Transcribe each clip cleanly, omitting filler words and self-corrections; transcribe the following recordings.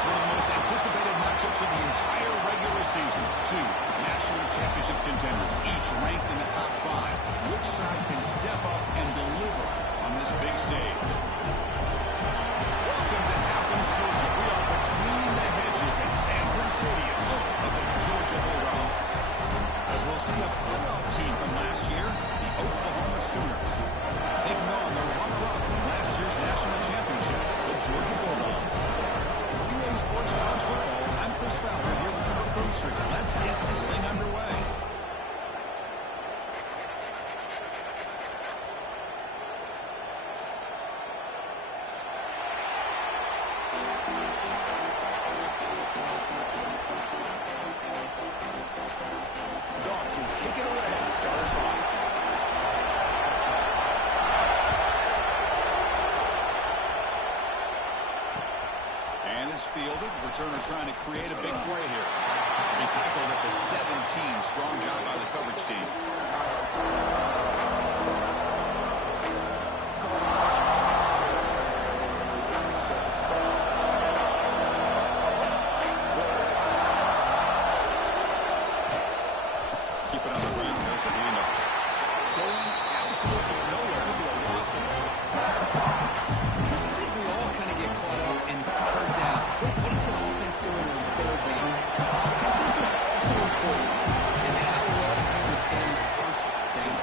It's one of the most anticipated matchups of the entire regular season. Two national championship contenders, each ranked in the top 5. Which side can step up and deliver on this big stage? Welcome to Athens, Georgia. We are between the hedges at Sanford Stadium, home of the Georgia Bulldogs. As we'll see a playoff team from last year, the Oklahoma Sooners, taking on the runner-up in last year's national championship, the Georgia Bulldogs. EA Sports College Football, I'm Chris Fowler here with Kirk Krumstrigger. Let's get this thing underway. Dogs will kick it away to start us off. And it's fielded. Returner trying to create a big play here. They tackled at the 17. Strong job by the coverage team. Keep it on the ground. There's the handoff. Going absolutely nowhere. It'll be a loss of Because I think we all kind of get caught up in third down. What is an offense doing on third down? I think what's also important is how well you defend first down.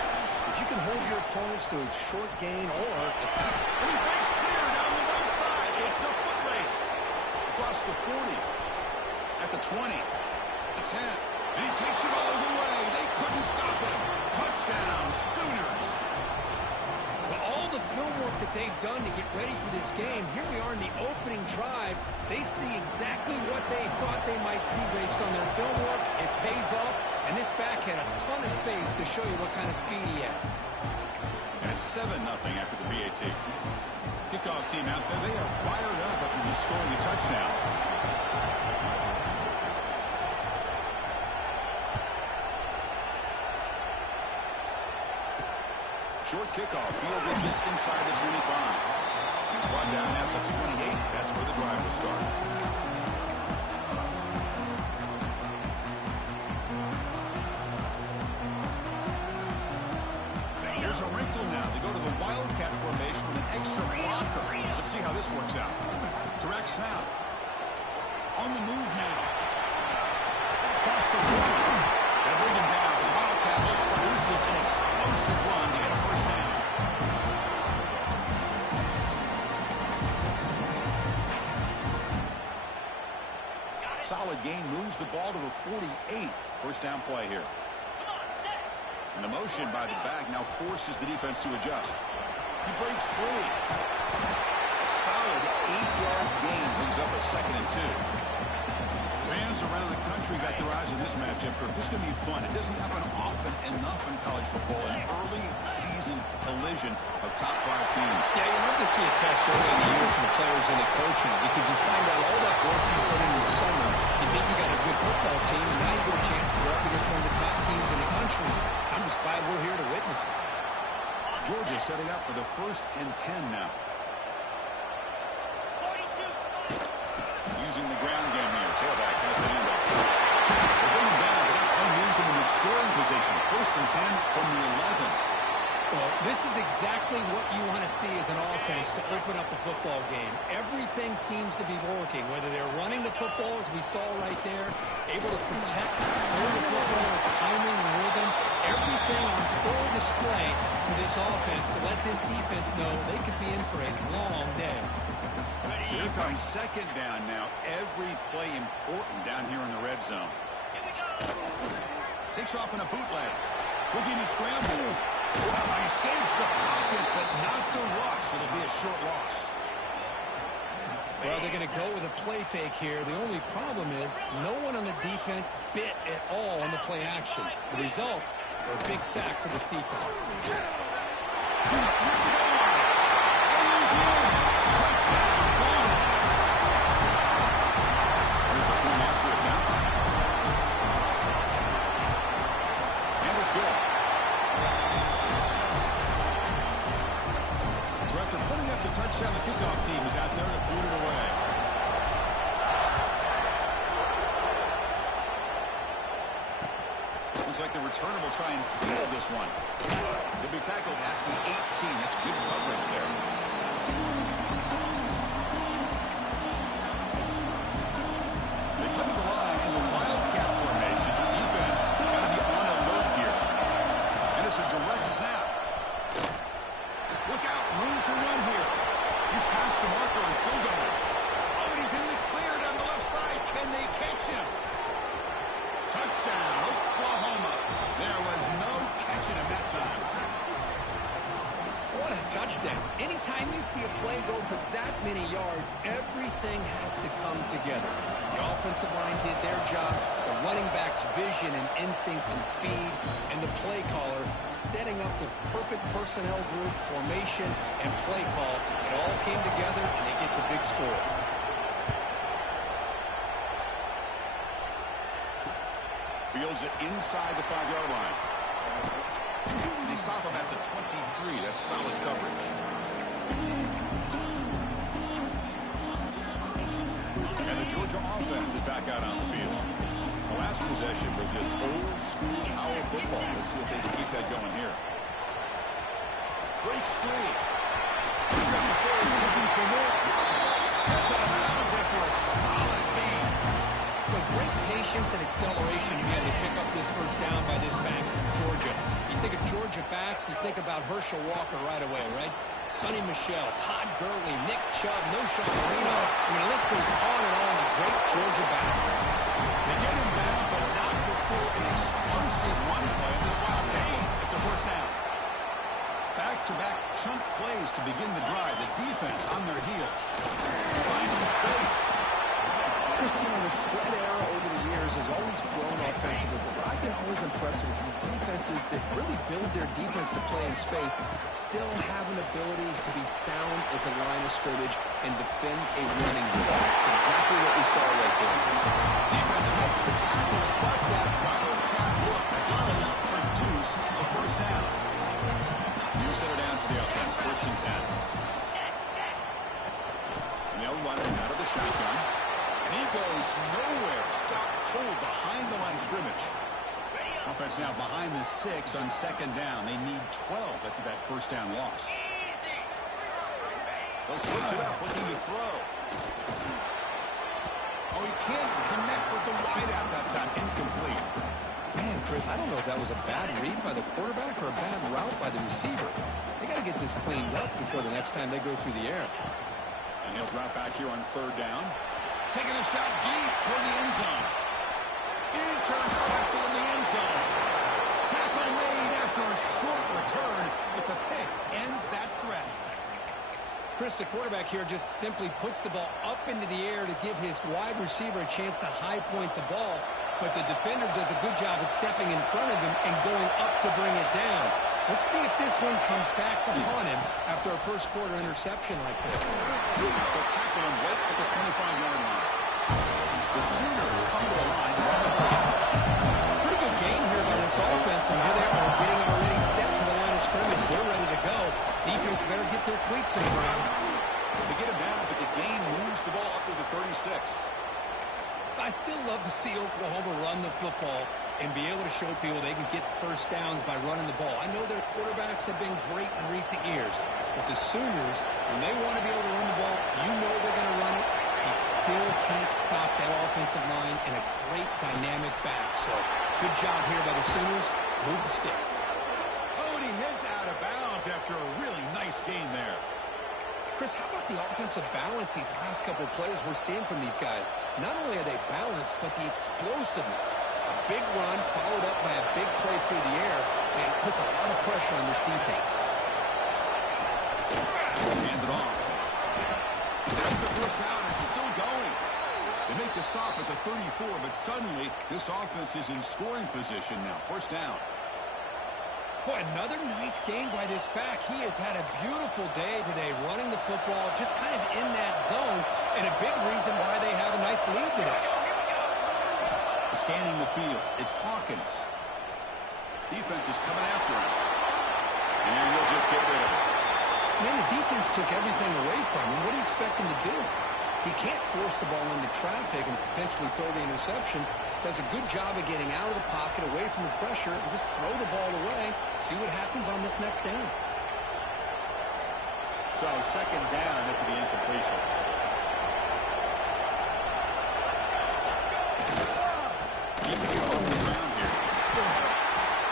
If you can hold your opponents to a short gain or attack. And he breaks clear down the right side. It's a foot race. Across the 40. At the 20. At the 10. And he takes it all the way. They couldn't stop him. Touchdown, Sooners. Well, all the film work that they've done to get ready for this game, here we are in the opening drive. They see exactly what they thought they might see based on their film work. It pays off, and this back had a ton of space to show you what kind of speed he has. And it's 7-0 after the BAT. Kickoff team out there. They are fired up after just scoring a touchdown. Short kickoff, fielded just inside the 25. It's brought down at the 28. That's where the drive will start. Here's a wrinkle now. They go to the Wildcat formation with an extra blocker. Let's see how this works out. Direct snap. On the move now. Across the 40. They bring him down. The Wildcat look produces an explosive run to get a first down. Solid gain moves the ball to the 48. First down play here. And the motion by the back now forces the defense to adjust. He breaks free. A solid 8-yard gain brings up a 2nd and 2. Fans around the country got their eyes on this matchup. This is going to be fun. It doesn't happen often enough in college football. An early season collision of top 5 teams. Yeah, you love to see a test early in the year from the players and the coaches because you find out all that work you put in the summer. You think you got a good football team, and now you get a chance to go up against one of the top teams in the country. I'm just glad we're here to witness it. Georgia setting up for the 1st and 10 now. Using the ground game here. Tailback has the handoff. They're going down, but that play moves him in the scoring position. 1st and 10 from the 11. Well, this is exactly what you want to see as an offense to open up a football game. Everything seems to be working, whether they're running the football, as we saw right there, able to protect, throw the football with timing and rhythm. Everything on full display for this offense to let this defense know they could be in for a long day. So here comes 2nd down now. Every play important down here in the red zone. Takes off in a bootleg. Looking to scramble. Escapes the pocket, but not the rush. It'll be a short loss. Well, they're going to go with a play fake here. The only problem is no one on the defense bit at all on the play action. The results are a big sack for this defense. Touchdown. Here's the point after attempt. And it's good. So after putting up the touchdown, the kickoff team is out there to boot it away. Looks like the returner will try and field this one. To be tackled at the 18. That's good coverage there. They come to the line in the wildcat formation. Defense got to be on alert here. And it's a direct snap. Look out, room to run here. He's past the marker and still going. Oh, and he's in the clear down the left side. Can they catch him? Touchdown, Oklahoma. There was no catching him that time. What a touchdown. Anytime you see a play go for that many yards, everything has to come together. The offensive line did their job, the running back's vision and instincts and speed, and the play caller setting up the perfect personnel group, formation, and play call. It all came together, and they get the big score. Fields it inside the 5-yard line. They stop him at the 23. That's solid coverage. And the Georgia offense is back out on the field. The last possession was just old school power football. Let's see if they can keep that going here. Breaks free. He's up the first, looking for more. That's out of bounds after a solid game. With great patience and acceleration, he had to pick up this first down by this back from Georgia. You think of Georgia backs, you think about Herschel Walker right away, right? Sonny Michel, Todd Gurley, Nick Chubb, Noshawn Marino. I mean, the list goes on and on of great Georgia backs. They get him down, but not before an explosive run play in this wild game. It's a first down. Back-to-back chunk plays to begin the drive. The defense on their heels. Finds some space. Christian, the spread era over the years has always grown offensively, but I've been always impressed with defenses that really build their defense to play in space, still have an ability to be sound at the line of scrimmage and defend a running game. It's exactly what we saw right there. Defense makes the tackle, but that wildcat look does produce a first down. New set of downs for the offense, 1st and 10. And they'll run it out of the shotgun. And he goes nowhere. Stop cold behind the line of scrimmage. Offense now behind the 6 on 2nd down. They need 12 after that first down loss. They'll switch it up, looking to throw. Oh, he can't connect with the wideout that time. Incomplete. Man, Chris, I don't know if that was a bad read by the quarterback or a bad route by the receiver. They got to get this cleaned up before the next time they go through the air. And he'll drop back here on 3rd down. Taking a shot deep toward the end zone. Intercepted in the end zone. Tackle made after a short return, but the pick ends that threat. Chris, the quarterback here just simply puts the ball up into the air to give his wide receiver a chance to high point the ball, but the defender does a good job of stepping in front of him and going up to bring it down. Let's see if this one comes back to haunt him after a first quarter interception like this. They'll tackle him right at the 25-yard line. The Sooners come to the line. Pretty good game here by this offense, and here they are getting already set to the line of scrimmage. They're ready to go. Defense better get their cleats in the ground. They get him down, but the gain moves the ball up to the 36. I still love to see Oklahoma run the football and be able to show people they can get first downs by running the ball. I know their quarterbacks have been great in recent years, but the Sooners, when they want to be able to run the ball, you know they're going to run it. It still can't stop that offensive line and a great dynamic back. So good job here by the Sooners. Move the sticks. Oh, and he heads out of bounds after a really nice game there. Chris, how about the offensive balance these last couple plays we're seeing from these guys? Not only are they balanced, but the explosiveness. A big run followed up by a big play through the air, and it puts a lot of pressure on this defense. Hand it off. As the first down is still going. They make the stop at the 34, but suddenly this offense is in scoring position now. First down. Boy, another nice game by this back. He has had a beautiful day today running the football, just kind of in that zone, and a big reason why they have a nice lead today. Scanning the field, it's Hawkins. Defense is coming after him. And he'll just get rid of it. Man, the defense took everything away from him. What do you expect him to do? He can't force the ball into traffic and potentially throw the interception. does a good job of getting out of the pocket, away from the pressure, and just throw the ball away. See what happens on this next down. So second down after the incompletion. Keeping it on the ground here.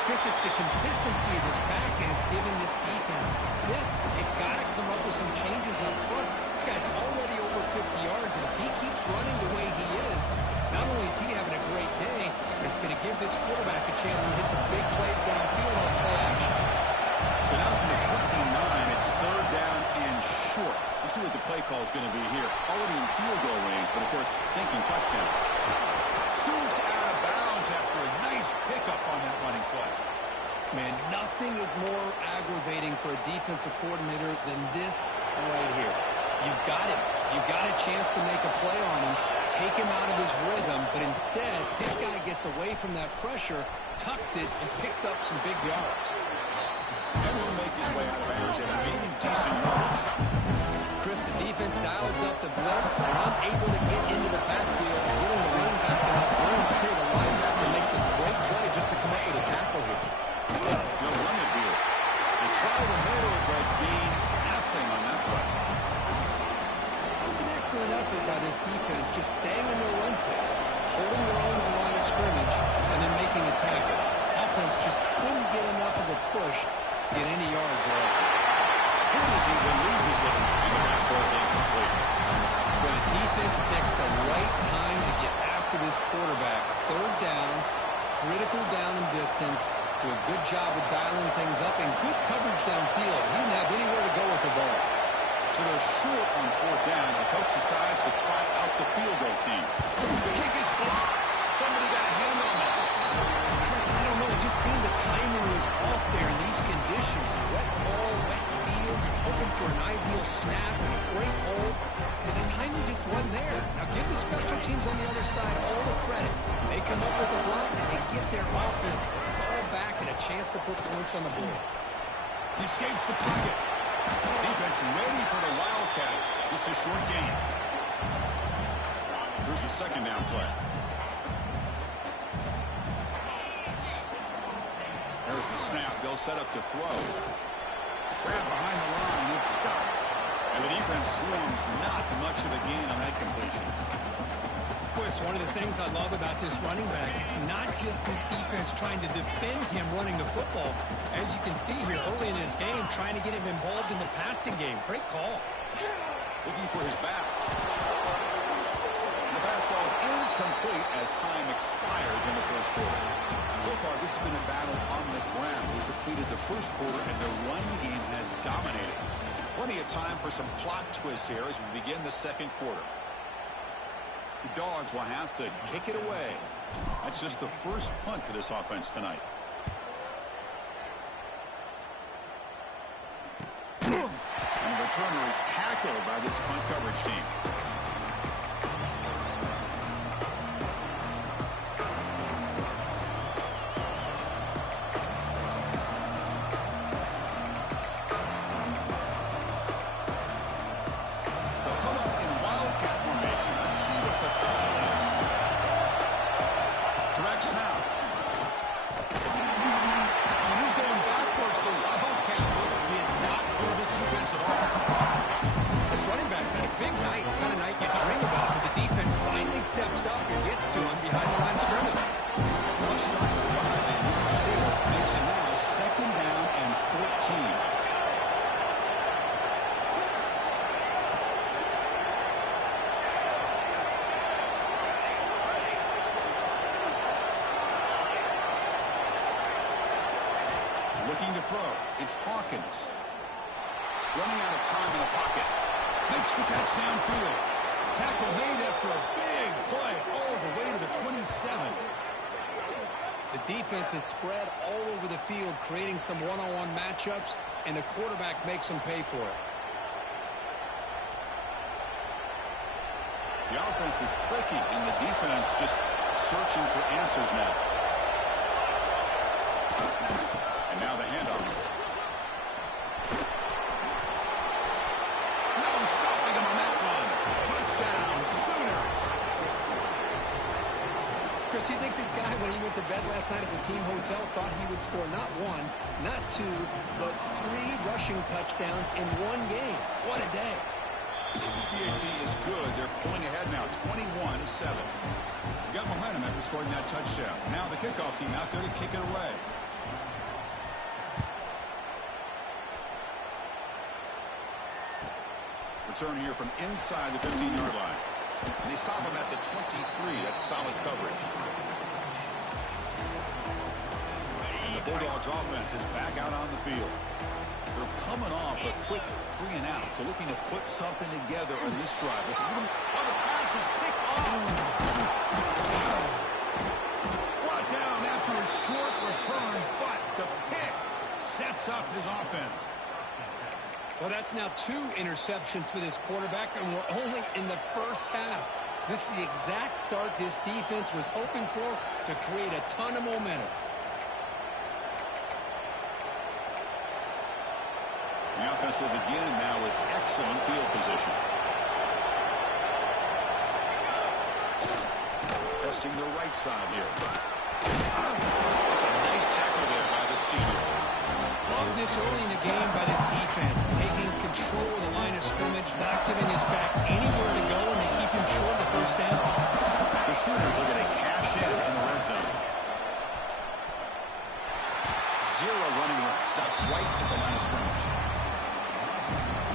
Chris, it's the consistency of this back is giving this defense fits. They've got to come up with some changes up front. This guy's already over 50 yards, and if he keeps running the way he is, not only is he having a great day, but it's going to give this quarterback a chance to hit some big plays downfield on play action. So now from the 29, it's third down and short. Let's see what the play call is going to be here. Already in field goal range, but of course, thinking touchdown. Scoots out of bounds after a nice pickup on that running play. Man, nothing is more aggravating for a defensive coordinator than this right here. You've got him. You've got a chance to make a play on him, take him out of his rhythm, but instead, this guy gets away from that pressure, tucks it, and picks up some big yards. And he'll make his way out of bounds and gaining decent yards. Chris, the defense dials up the blitz. They're unable to get into the backfield, giving the running back enough room. I tell you, the linebacker makes a great play just to come up with a tackle here. They'll run it here. They try the middle, but gain nothing on that play. It was an excellent effort by this defense, just staying in their run fix, holding their own to the line of scrimmage, and then making a tackle. Offense just couldn't get enough of a push to get any yards at all. As he releases it, and the pass ball is incomplete. But the defense picks the right time to get after this quarterback. Third down, critical down and distance. Do a good job of dialing things up and good coverage downfield. He didn't have anywhere to go with the ball. So they're short on fourth down. The coach decides to try out the field goal team. The kick is blocked. Somebody got a hand on that. Chris, I don't know. It just seemed the timing was off there in these conditions. Wet ball, wet field. You're hoping for an ideal snap and a great hold. And the timing just wasn't there. Now give the special teams on the other side all the credit. They come up with a block and they get their offense all back and a chance to put points on the board. He escapes the pocket. Defense ready for the Wildcat. Just a short gain. Here's the second down play. There's the snap. They'll set up to throw. Grab behind the line. It's stopped. And the defense swarms not much of a gain on that completion. Chris, one of the things I love about this running back, it's not just this defense trying to defend him running the football. As you can see here early in this game, trying to get him involved in the passing game. Great call. Looking for his back. The pass falls incomplete as time expires in the first quarter. So far, this has been a battle on the ground. We've completed the first quarter, and the run game has dominated. Plenty of time for some plot twists here as we begin the second quarter. The Dogs will have to kick it away. That's just the first punt for this offense tonight. And the returner is tackled by this punt coverage team. Steps up and gets to him behind the line of scrimmage. Well, start the drive and lose field. Makes it now second down and 14. Looking to throw. It's Hawkins. Running out of time in the pocket. Makes the catch downfield. Tackle made after a big play all the way to the 27. The defense is spread all over the field, creating some one-on-one matchups, and the quarterback makes them pay for it. The offense is clicking, and the defense just searching for answers now. And now the handoff. No stopping him on that one. Touchdown, Sooners. Chris, So you think this guy, when he went to bed last night at the team hotel, thought he would score not one, not two, but 3 rushing touchdowns in one game. What a day. PHC is good. They're pulling ahead now, 21-7. Got momentum after scoring that touchdown. Now the kickoff team out there to kick it away. Return here from inside the 15-yard line. And they stop him at the 23. That's solid coverage. And the Bulldogs offense is back out on the field. They're coming off a quick 3-and-out, so looking to put something together on this drive. The pass is picked off. Brought down after a short return, but the pick sets up his offense. Well, that's now 2 interceptions for this quarterback, and we're only in the first half. This is the exact start this defense was hoping for to create a ton of momentum. The offense will begin now with excellent field position. Testing the right side here. It's a nice tackle there by the senior. Love this early in the game by this defense, taking control of the line of scrimmage, not giving this back anywhere to go, and they keep him short of the first down. The Sooners are going to cash in the red zone. 0 running room. Stop right at the line of scrimmage.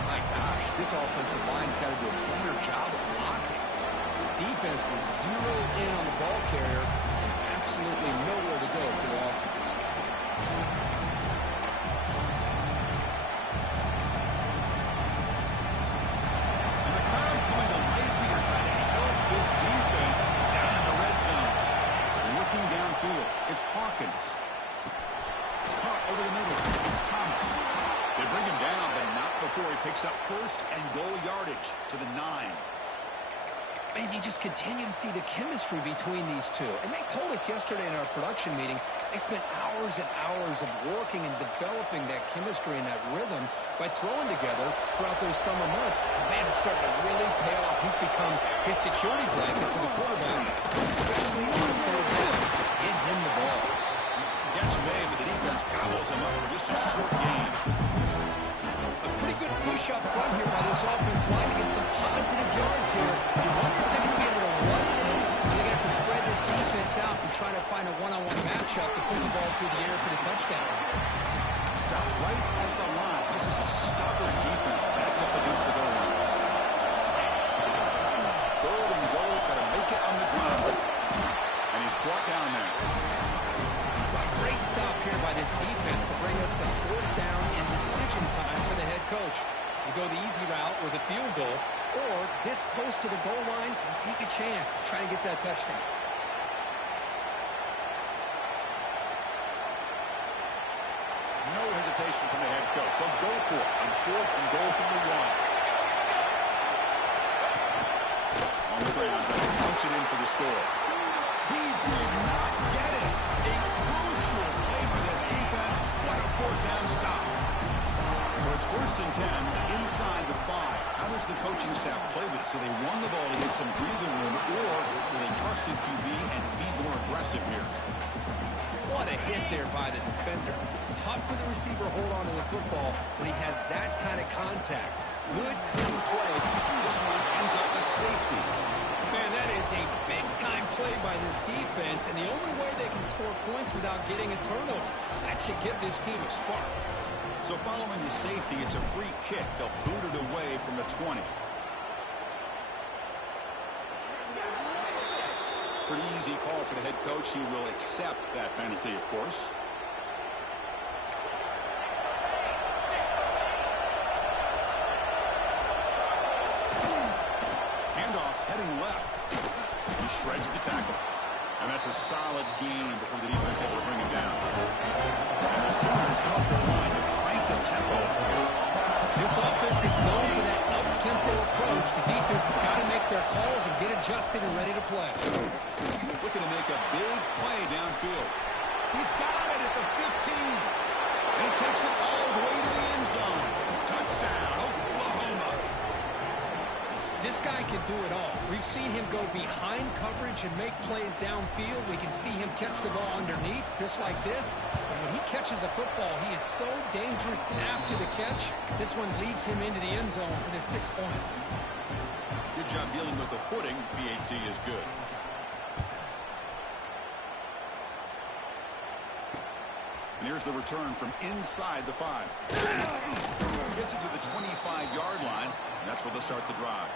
My gosh, this offensive line's got to do a better job of blocking. The defense was zeroed in on the ball carrier and absolutely nowhere to go for the offense. And the crowd coming to life here, trying to help this defense down in the red zone. Looking downfield, it's Hawkins. Caught over the middle, it's Thomas. They bring him down, but not before he picks up first and goal yardage to the 9. And you just continue to see the chemistry between these two. And they told us yesterday in our production meeting, they spent hours and hours of working and developing that chemistry and that rhythm by throwing together throughout those summer months. And man, it's starting to really pay off. He's become his security blanket for the quarterback, especially on 3rd down. Get him the ball. Catch made, but the defense gobbles him up for just a short gain. A pretty good push up front here by this offense line to get some positive yards here. You wonder if they're going to be able to run it in, or they're going to have to spread this defense out and try to find a one-on-one matchup to put the ball through the air for the touchdown. Stop right at the line. This is a stubborn defense backed up against the goal line. 3rd and goal, try to make it on the ground. And he's brought down there. Great stop here by this defense to bring us to 4th down and decision time for the head coach. You go the easy route with a field goal, or this close to the goal line, you take a chance to try to get that touchdown. No hesitation from the head coach. He'll go for it on 4th and goal from the 1. On the ground, trying to punch it in for the score. He did not get it. A crucial play by this defense. What a 4th down stop. So it's 1st and 10 inside the 5. How does the coaching staff play this? So they won the ball to get some breathing room, or will they trust the QB and be more aggressive here? What a hit there by the defender. Tough for the receiver to hold on to the football when he has that kind of contact. Good, clean play. This one ends up a safety. Man, that is a big-time play by this defense, and the only way they can score points without getting a turnover. That should give this team a spark. So following the safety, it's a free kick. They'll boot it away from the 20. Pretty easy call for the head coach. He will accept that penalty, of course. Handoff heading left. He shreds the tackle. And that's a solid gain before the defense able to bring him down. And the Sooners come up to the line to crank the tempo. This offense is known for that up-tempo approach. The defense has got to make their calls and get adjusted and ready to play. Looking to make a big play downfield. He's got it at the 15. And he takes it all the way to the end zone. Touchdown, Oklahoma. This guy can do it all. We've seen him go behind coverage and make plays downfield. We can see him catch the ball underneath, just like this. And when he catches a football, he is so dangerous after the catch. This one leads him into the end zone for the 6 points. Good job dealing with the footing. PAT is good. And here's the return from inside the 5. Gets it to the 25-yard line, and that's where they'll start the drive.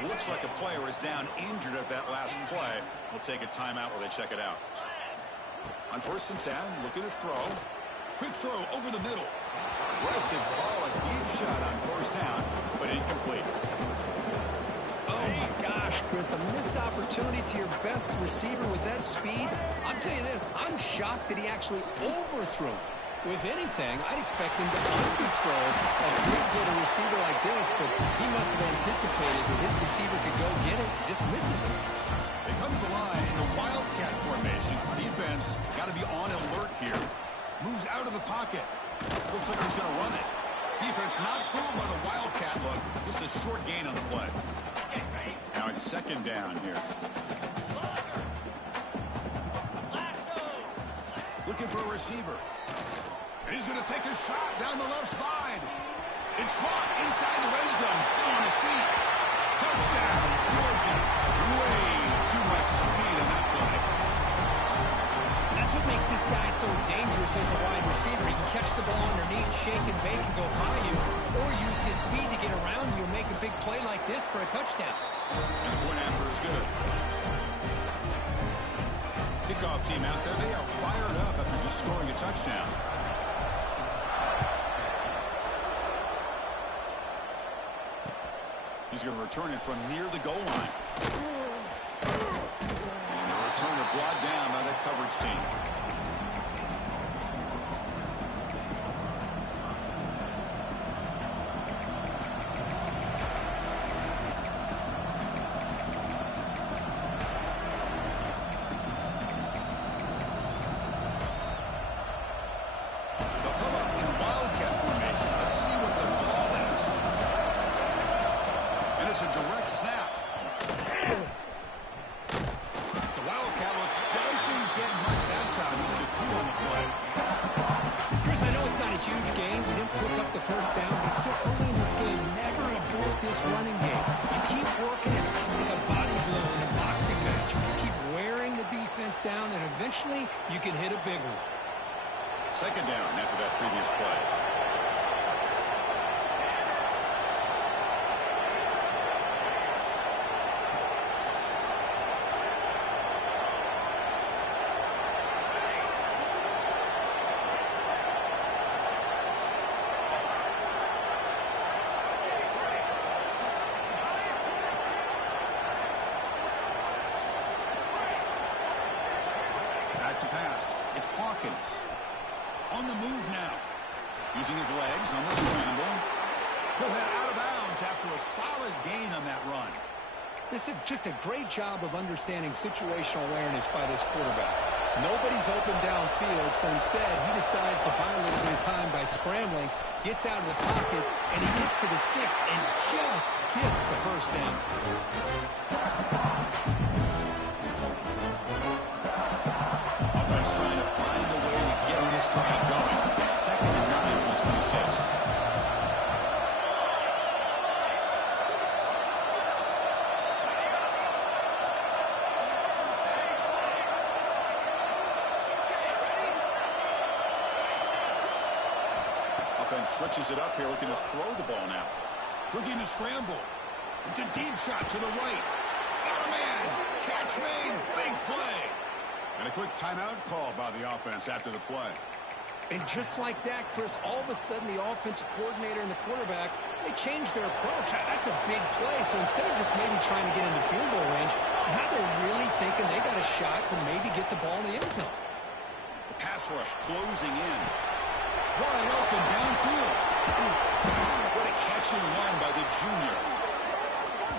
It looks like a player is down injured at that last play. We'll take a timeout while they check it out. On 1st and 10, looking to throw. Quick throw over the middle. Aggressive ball, a deep shot on 1st down, but incomplete. Oh, my gosh, Chris, a missed opportunity to your best receiver with that speed. I'll tell you this, I'm shocked that he actually overthrew. If anything, I'd expect him to underthrow a fleet-footed receiver like this, but he must have anticipated that his receiver could go get it, just misses it. They come to the line in the Wildcat formation. Defense got to be on alert here. Moves out of the pocket. Looks like he's going to run it. Defense not fooled by the Wildcat look. Just a short gain on the play. Now it's 2nd down here. Looking for a receiver. And he's going to take a shot down the left side. It's caught inside the red zone. Still on his feet. Touchdown, Georgia. Way too much speed in that play. That's what makes this guy so dangerous as a wide receiver. He can catch the ball underneath, shake and bake and go by you, or use his speed to get around you and make a big play like this for a touchdown. And the point after is good. Kickoff team out there, they are fired up after just scoring a touchdown. He's going to return it from near the goal line. And the returner brought down by that coverage team. Down, and eventually you can hit a big one. 2nd down after that previous play. To pass. It's Hawkins. On the move now. Using his legs on the scramble. He'll head out of bounds after a solid gain on that run. This is just a great job of understanding situational awareness by this quarterback. Nobody's open downfield, so instead he decides to buy a little bit of time by scrambling, gets out of the pocket, and he gets to the sticks and just gets the 1st down. Trying to find a way to get this drive going. It's 2nd and 9 from 26. Offense switches it up here, looking to throw the ball now. Looking to scramble. It's a deep shot to the right. Got a man. Catch made. Big play. And a quick timeout call by the offense after the play. And just like that, Chris, all of a sudden the offensive coordinator and the quarterback, they changed their approach. That's a big play. So instead of just maybe trying to get into field goal range, now they're really thinking they got a shot to maybe get the ball in the end zone. The pass rush closing in. Wide open downfield. What a catch and run by the junior.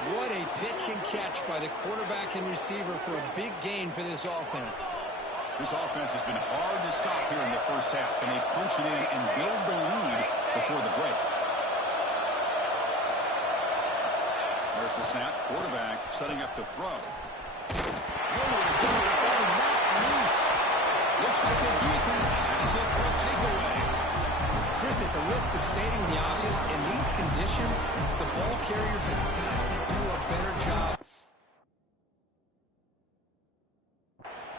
What a pitch and catch by the quarterback and receiver for a big gain for this offense. This offense has been hard to stop here in the 1st half, and they punch it in and build the lead before the break. Here's the snap. Quarterback setting up to throw. Nowhere to go. The ball knocked loose. Looks like the defense has it for a takeaway. Chris, at the risk of stating the obvious, in these conditions, the ball carriers have got to do a better job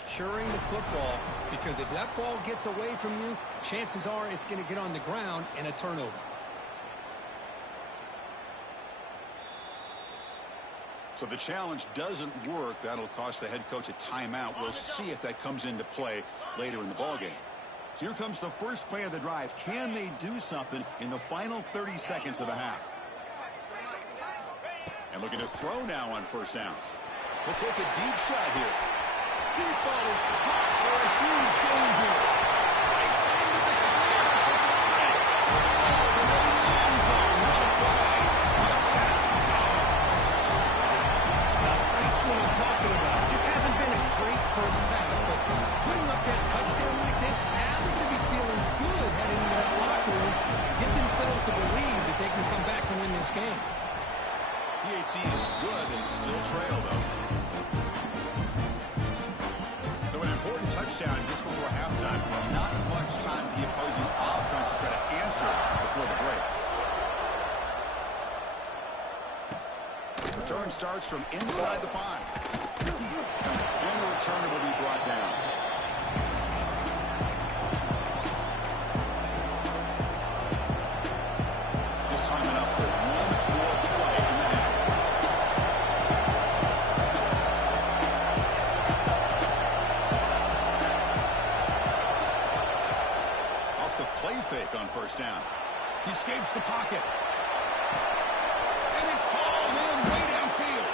securing the football, because if that ball gets away from you, chances are it's going to get on the ground and a turnover. So the challenge doesn't work. That'll cost the head coach a timeout. We'll see if that comes into play later in the ballgame. So here comes the first play of the drive. Can they do something in the final 30 seconds of the half? And looking to throw now on first down. Let's take a deep shot here. Deep ball is caught for a huge gain here. Breaks into the clear. It's a strike. Oh, the middle of the end zone. What a play. Touchdown. Now, that's what I'm talking about. This hasn't been a great first half, but putting up that touchdown like this, now they're going to be feeling good heading into that locker room and get themselves to believe that they can come back and win this game. PHC is good and still trail, though. So an important touchdown just before halftime. Not much time for the opposing offense to try to answer before the break. Return starts from inside the 5. And the returner will be brought down. Just time enough for one more play in the half. Off the play fake on first down. He escapes the pocket. And it's hauled in way downfield.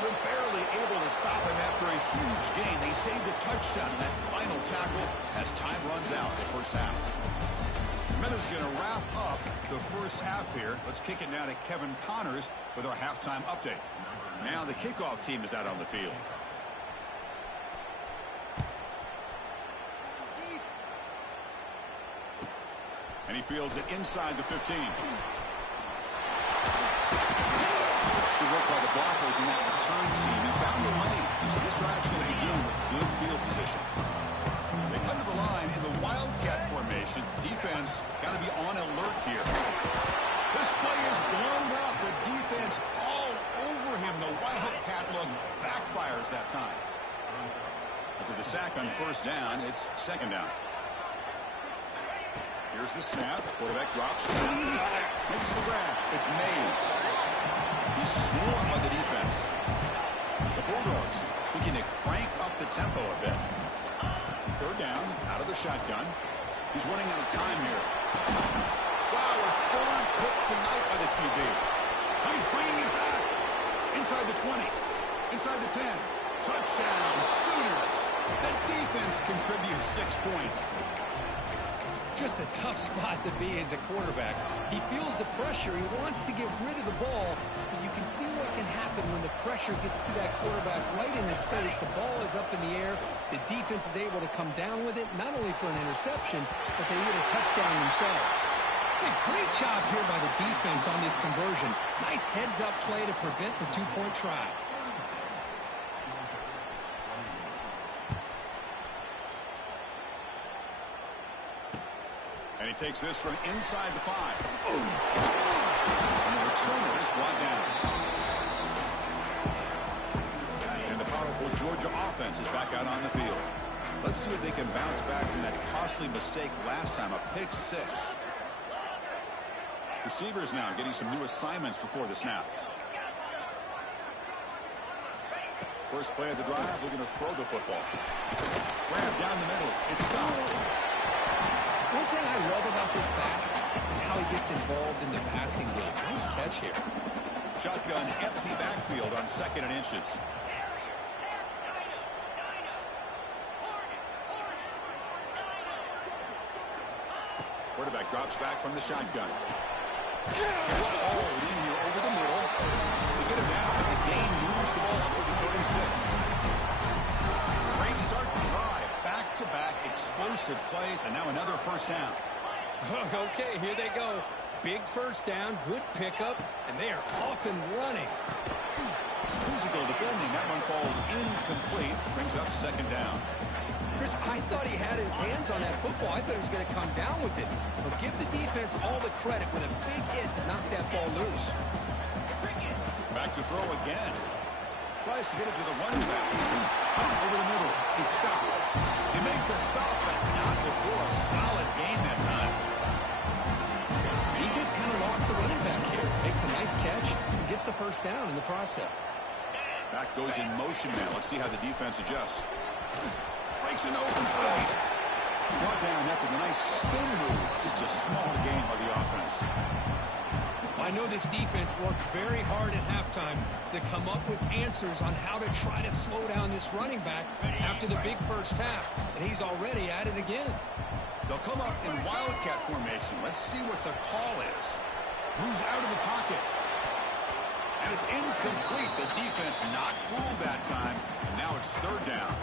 They're barely able to stop him after a huge gain. They saved a touchdown in that final tackle as time runs out the first half. Miller's going to wrap up the first half here. Let's kick it now to Kevin Connors with our halftime update. Now the kickoff team is out on the field. And he fields it inside the 15. Good work by the blockers in that return team. He found a lane. So this drive's going to begin with good field position. They come to the line in the Wildcat formation. Defense got to be on alert here. This play is blown up. The defense all over him. The Wildcat look backfires that time. After the sack on first down, it's second down. Here's the snap. Quarterback drops. Makes the grab. It's Mays. He's swarmed by the defense. The Bulldogs looking to crank up the tempo a bit. Third down, out of the shotgun. He's running out of time here. Wow, a third pick tonight by the QB. Now he's bringing it back. Inside the 20. Inside the 10. Touchdown, Sooners. The defense contributes 6 points. Just a tough spot to be as a quarterback. He feels the pressure. He wants to get rid of the ball. But you can see what can happen when the pressure gets to that quarterback right in his face. The ball is up in the air. The defense is able to come down with it, not only for an interception, but they get a touchdown themselves. Hey, great job here by the defense on this conversion. Nice heads-up play to prevent the two-point try. And he takes this from inside the 5. Oh. And the returner is brought down. And the powerful Georgia offense is back out on the field. Let's see if they can bounce back from that costly mistake last time, a pick 6. Receivers now getting some new assignments before the snap. First play of the drive, they're going to throw the football. Grab down the middle. It's stopped. One thing I love about this back is how he gets involved in the passing game. Nice catch here. Shotgun empty backfield on 2nd and inches. Quarterback drops back from the shotgun. Catch hauled in here over the middle. They get it down, but the gain moves the ball up to the 36. Great start to drive. Back-to-back explosive plays, and now another first down. Okay, here they go. Big first down, good pickup, and they are off and running. Physical defending. That one falls incomplete. Brings up second down. Chris, I thought he had his hands on that football. I thought he was going to come down with it. But give the defense all the credit with a big hit to knock that ball loose. Back to throw again. Tries to get it to the running back. Over the middle. It's stopped. They make the stop, but not before a solid gain that time. Defense kind of lost the running back here. Makes a nice catch and gets the first down in the process. Back goes in motion now. Let's see how the defense adjusts. Breaks an open space. Brought down after the nice spin move. Just a small gain by the offense. I know this defense worked very hard at halftime to come up with answers on how to try to slow down this running back after the big first half. And he's already at it again. They'll come up in wildcat formation. Let's see what the call is. Moves out of the pocket. And it's incomplete. The defense not fooled that time. And now it's third down.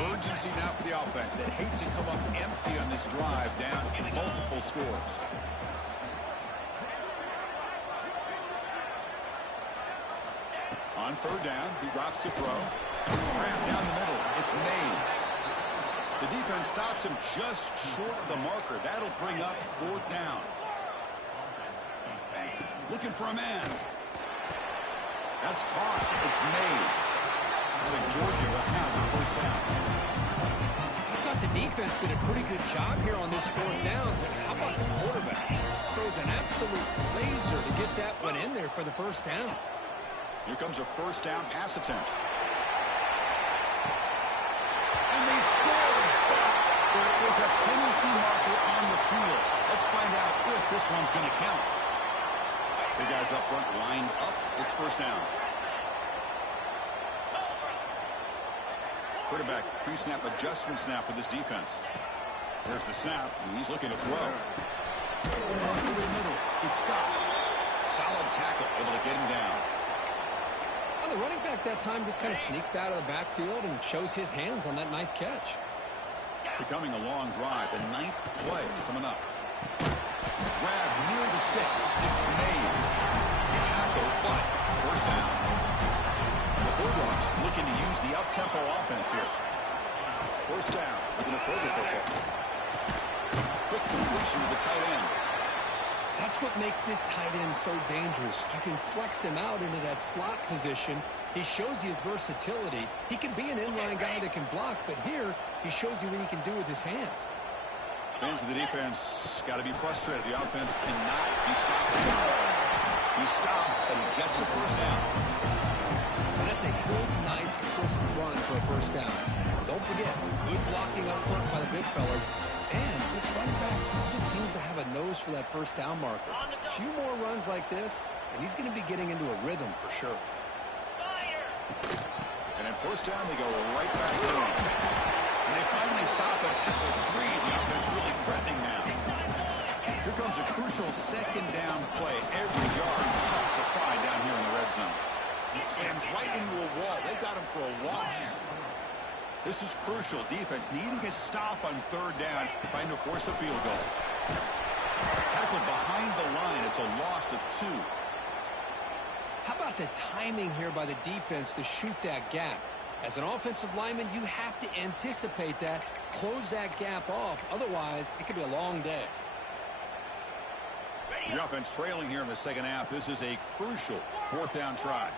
Urgency now for the offense that hate to come up empty on this drive down multiple scores. On third down, he drops to throw. Ram down the middle. It's Mays. The defense stops him just short of the marker. That'll bring up fourth down. Looking for a man. That's caught. It's Mays. Looks like Georgia will have the first down. I thought the defense did a pretty good job here on this fourth down, but how about the quarterback? Throws an absolute laser to get that one in there for the first down. Here comes a first down pass attempt. And they scored, but there is a penalty marker on the field. Let's find out if this one's going to count. The guys up front lined up. It's first down. Quarterback pre-snap adjustments now for this defense. There's the snap. He's looking to throw. Over the middle. It's Scott. Solid tackle. Able to get him down. Well, the running back that time just kind of sneaks out of the backfield and shows his hands on that nice catch. Becoming a long drive. The 9th play coming up. Grab near the sticks. It's Mays. Tackle, but first down. The Bulldogs looking to use the up-tempo offense here. First down. Looking to throw the football. Quick completion to the tight end. That's what makes this tight end so dangerous. You can flex him out into that slot position. He shows you his versatility. He can be an inline guy that can block, but here he shows you what he can do with his hands. Fans of the defense got to be frustrated. The offense cannot be stopped. He stopped, but he gets a first down. And that's a good, nice, crisp run for a first down. Don't forget, good blocking up front by the big fellas. And this running back just seems to have a nose for that first down marker. A few more runs like this, and he's going to be getting into a rhythm for sure. And at first down, they go right back to him. And they finally stop it at the 3. The offense really threatening now. Here comes a crucial second down play. Every yard tough to find down here in the red zone. Slams right into a wall. They've got him for a loss. This is crucial. Defense needing a stop on third down, trying to force a field goal. Tackled behind the line. It's a loss of 2. How about the timing here by the defense to shoot that gap? As an offensive lineman, you have to anticipate that, close that gap off. Otherwise, it could be a long day. The offense trailing here in the second half. This is a crucial fourth down try.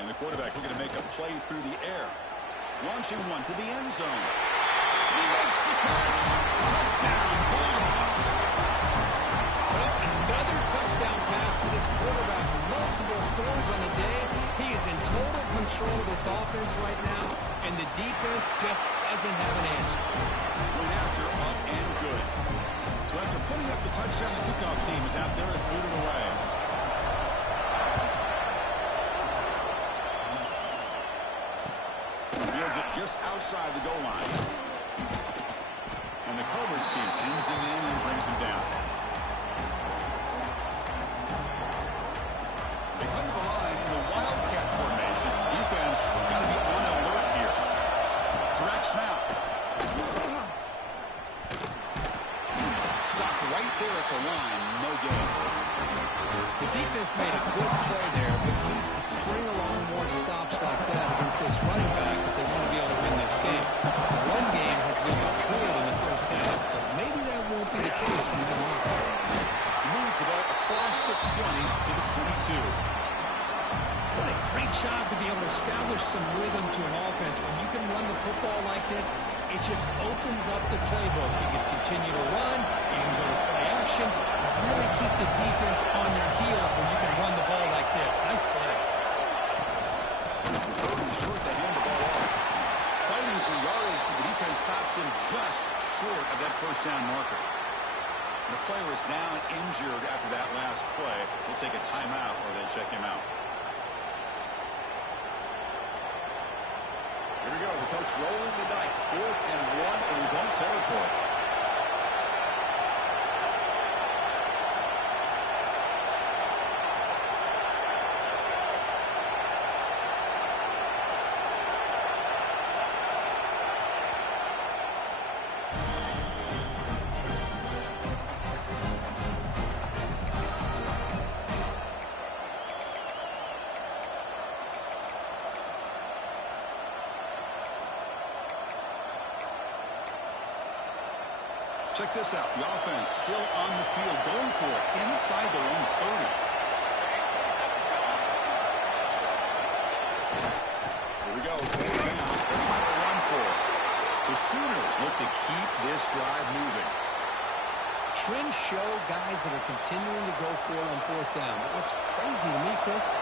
And the quarterback looking to make a play through the air. Launching one to the end zone. He makes the catch. Touchdown, Bulldogs. Well, another touchdown pass for this quarterback. Multiple scores on the day. He is in total control of this offense right now, and the defense just doesn't have an answer. Went after up and good. So after putting up the touchdown, the kickoff team is out there and booted away. Fields it just outside the goal line. And the coverage team pins him in and brings him down. They come to the line in the wildcat formation. Defense got to be on alert here. Direct snap. offense made a good play there, but needs to string along more stops like that against this running back if they want to be able to win this game. The run game has been good in the first half, but maybe that won't be the case for tomorrow. He moves the ball across the 20 to the 22. What a great job to be able to establish some rhythm to an offense. When you can run the football like this, it just opens up the playbook. You can continue to run, you can go to play action, and really keep the defense on their heels when you can run the ball like this. Nice play. Third short to hand the ball off. Fighting for yardage, but the defense stops him just short of that first down marker. The player is down injured after that last play. We'll take a timeout or they check him out. Here we go. The coach rolling the dice. 4th and 1 in his own territory. Check this out. The offense still on the field, going for it inside their own 30. Here we go. 4th down. They're trying to run for it. The Sooners look to keep this drive moving. Trends show guys that are continuing to go for it on 4th down. But what's crazy to me, Chris,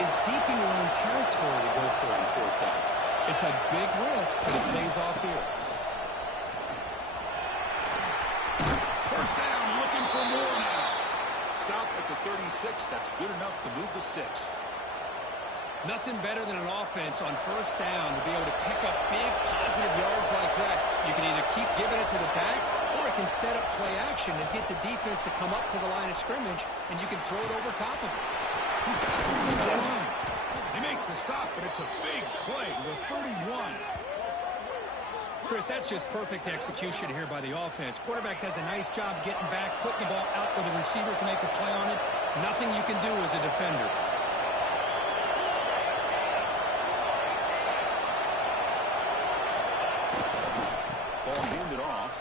is deep in your own territory to go for it on 4th down. It's a big risk, but it pays off here. First down, looking for more now. Stop at the 36. That's good enough to move the sticks. Nothing better than an offense on 1st down to be able to pick up big positive yards like that. You can either keep giving it to the back, or it can set up play action and get the defense to come up to the line of scrimmage, and you can throw it over top of it. He's got it. They make the stop, but it's a big play to the 31. Chris, that's just perfect execution here by the offense. Quarterback does a nice job getting back, putting the ball out where the receiver can make a play on it. Nothing you can do as a defender. Ball handed off.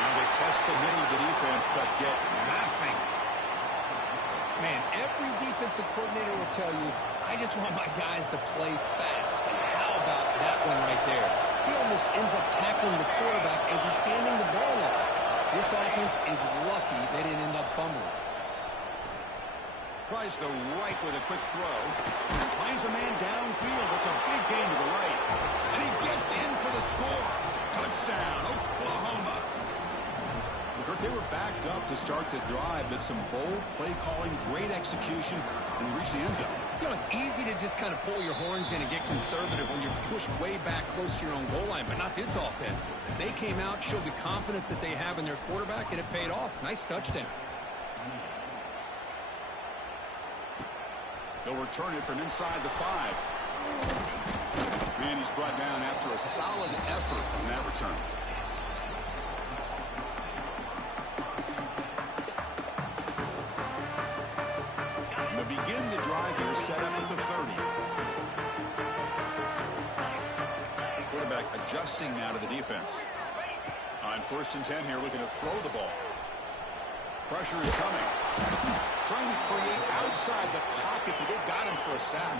Now they test the middle of the defense, but get nothing. Man, every defensive coordinator will tell you, I just want my guys to play fast. And how about that one right there? He almost ends up tackling the quarterback as he's handing the ball off. This offense is lucky they didn't end up fumbling. Tries the right with a quick throw. Finds a man downfield. It's a big gain to the right. And he gets in for the score. Touchdown, Oklahoma. Kirk, they were backed up to start the drive, but some bold play calling, great execution, and they reached the end zone. You know, it's easy to just kind of pull your horns in and get conservative when you're pushed way back close to your own goal line, but not this offense. They came out, showed the confidence that they have in their quarterback, and it paid off. Nice touchdown. They'll return it from inside the 5. And he's brought down after a solid effort on that return. Begin the drive here, set up at the 30. Quarterback adjusting now to the defense. On 1st and 10 here, looking to throw the ball. Pressure is coming. Trying to create outside the pocket, but they've got him for a sack.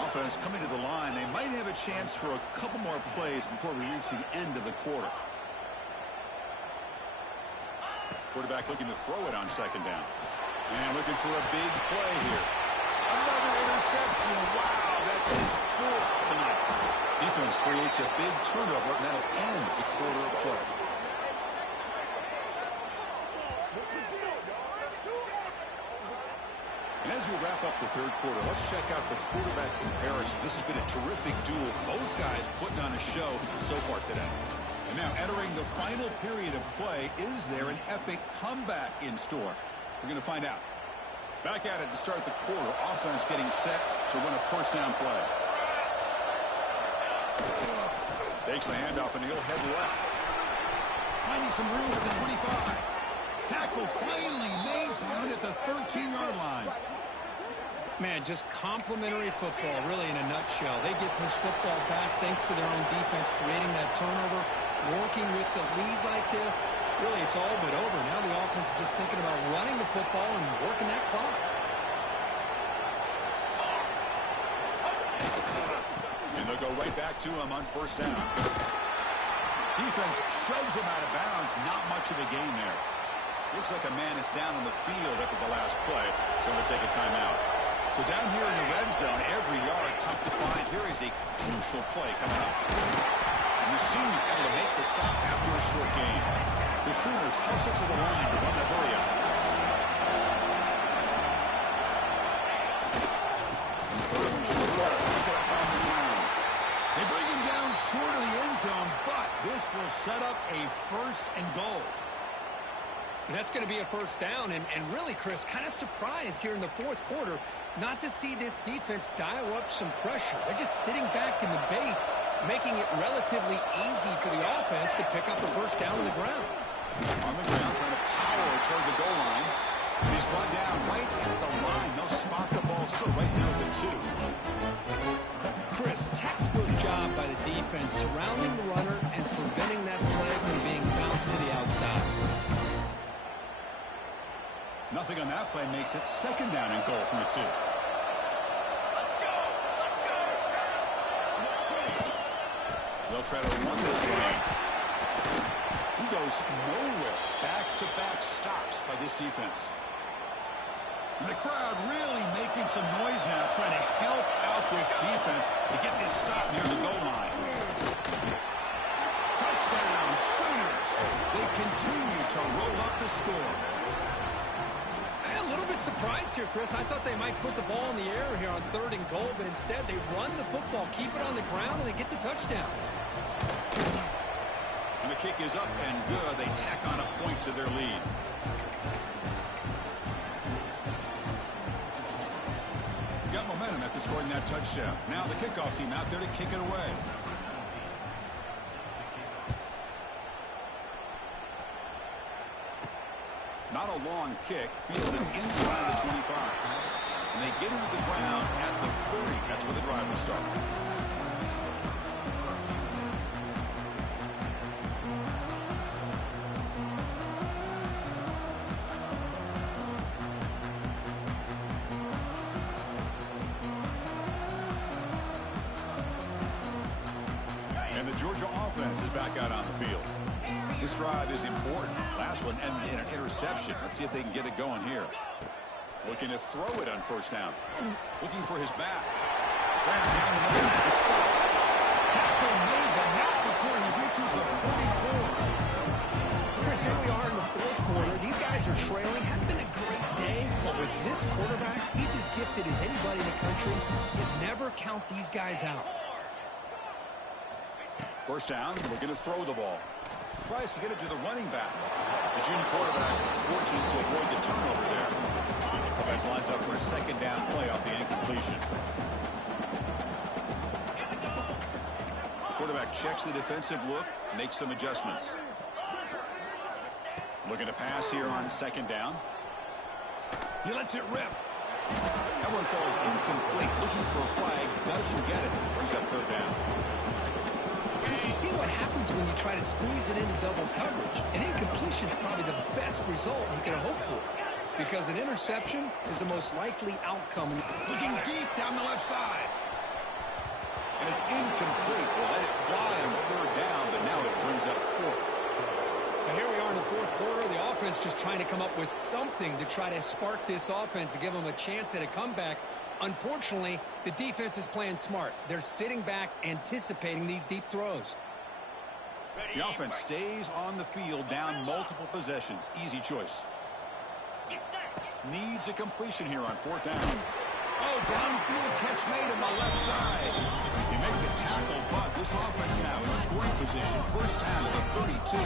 Offense coming to the line. They might have a chance for a couple more plays before we reach the end of the quarter. Quarterback looking to throw it on 2nd down. And looking for a big play here. Another interception. Wow, that's his 4th tonight. Defense creates a big turnover, and that'll end the quarter of play. And as we wrap up the 3rd quarter, let's check out the quarterback comparison. This has been a terrific duel. Both guys putting on a show so far today. And now entering the final period of play, is there an epic comeback in store? We're going to find out. Back at it to start the quarter. Offense getting set to run a 1st down play. Takes the handoff and he'll head left. Finding some room at the 25. Tackle finally made down at the 13-yard line. Man, just complimentary football, really, in a nutshell. They get this football back thanks to their own defense, creating that turnover, working with the lead like this. Really, it's all but over. Now the offense is just thinking about running the football and working that clock. And they'll go right back to him on first down. Defense shoves him out of bounds. Not much of a gain there. Looks like a man is down on the field after the last play, so we'll take a timeout. So down here in the red zone, every yard tough to find. Here is a crucial play coming up. And the senior able to make the stop after a short gain. The Sooners hustle to the line to run the hurry up. And third and short, pick it up on the ground. They bring him down short of the end zone, but this will set up a first and goal. And that's going to be a first down. And really, Chris, kind of surprised here in the fourth quarter not to see this defense dial up some pressure. They're just sitting back in the base, making it relatively easy for the offense to pick up a first down on the ground. On the ground, trying to power toward the goal line. And he's brought down right at the line. They'll spot the ball still right there at the 2. Chris, textbook job by the defense surrounding the runner and preventing that play from being bounced to the outside. Nothing on that play makes it second down and goal from the 2. They'll try to run this way. He goes nowhere. Back-to-back stops by this defense. And the crowd really making some noise now, trying to help out this defense to get this stop near the goal line. Touchdown, Sooners. They continue to roll up the score. A little bit surprised here, Chris. I thought they might put the ball in the air here on third and goal, but instead they run the football, keep it on the ground, and they get the touchdown. And the kick is up and good. They tack on a point to their lead. Got momentum after scoring that touchdown. Now the kickoff team out there to kick it away. Not a long kick, fielded inside the 25. And they get into the ground at the 30. That's where the drive will start. And the Georgia offense is back out on the field. This drive is important. Last one ended in an interception. Let's see if they can get it going here. Looking to throw it on first down. Looking for his back. Ran down the middle. It's stopped. Tackle made, but not before he reaches the 44. Chris, here we are in the fourth quarter. These guys are trailing. Hasn't been a great day, but with this quarterback, he's as gifted as anybody in the country. You never count these guys out. First down, looking to throw the ball. Tries to get it to the running back. The junior quarterback fortunate to avoid the turnover there. Offense lines up for a second down play off the incompletion. Quarterback checks the defensive look, makes some adjustments. Looking to pass here on second down. He lets it rip. That one falls incomplete. Looking for a flag, doesn't get it. Brings up third down. Chris, you see what happens when you try to squeeze it into double coverage. An incompletion is probably the best result you can hope for, because an interception is the most likely outcome. Looking deep down the left side. And it's incomplete. They'll let it fly on third down, but now it brings up fourth. Now here we are in the fourth quarter. The offense just trying to come up with something to try to spark this offense to give them a chance at a comeback. Unfortunately, the defense is playing smart. They're sitting back, anticipating these deep throws. The offense stays on the field, down multiple possessions. Easy choice. Needs a completion here on fourth down. Oh, downfield catch made on the left side. They make the tackle, but this offense now in scoring position. First down to the 32.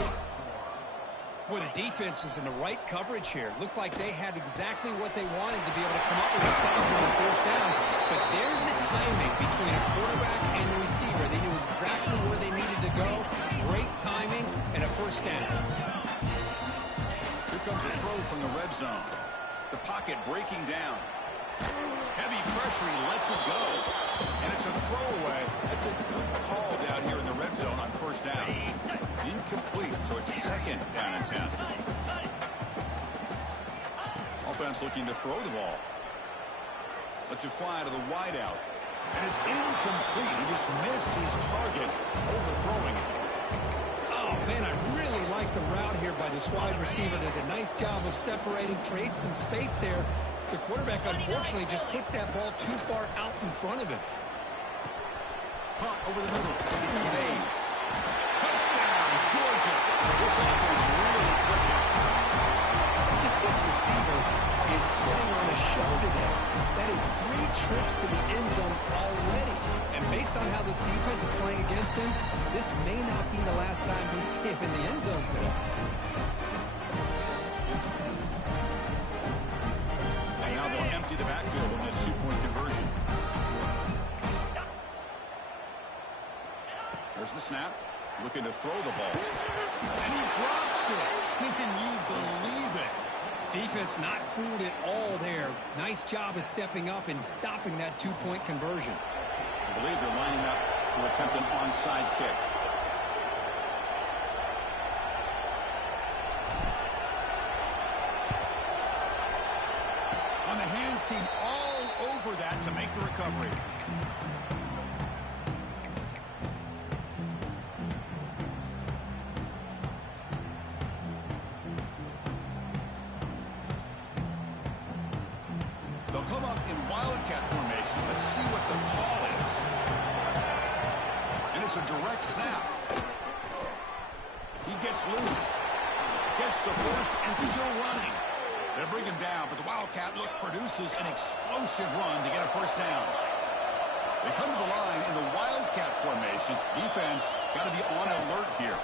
Boy, the defense was in the right coverage here. Looked like they had exactly what they wanted to be able to come up with a stop on fourth down. But there's the timing between a quarterback and the receiver. They knew exactly where they needed to go. Great timing and a first down. Here comes a throw from the red zone. The pocket breaking down. Heavy pressure, he lets it go. And it's a throwaway. That's a good call down here in the red zone on first down. Incomplete, so it's second down and 10. Offense looking to throw the ball. Lets it fly to the wideout. And it's incomplete. He just missed his target, overthrowing it. Oh, man, I really like the route here by this wide receiver. Does a nice job of separating, creates some space there. The quarterback, unfortunately, just puts that ball too far out in front of him. Caught over the middle. It's Mays. Touchdown, Georgia. This offense really clicking. This receiver is putting on a show today. That is 3 trips to the end zone already. And based on how this defense is playing against him, this may not be the last time we see him in the end zone today. And now they'll empty the backfield on this 2-point conversion. There's the snap. Looking to throw the ball. And he drops it. Can you believe it? Defense not fooled at all there. Nice job of stepping up and stopping that 2-point conversion. I believe they're lining up to attempt an onside kick. On the hands team all over that to make the recovery. They'll come up in wildcat formation. Let's see what the call is. And it's a direct snap. He gets loose. Gets the first and still running. They bring him down, but the wildcat look produces an explosive run to get a first down. They come to the line in the wildcat formation. Defense got to be on alert here.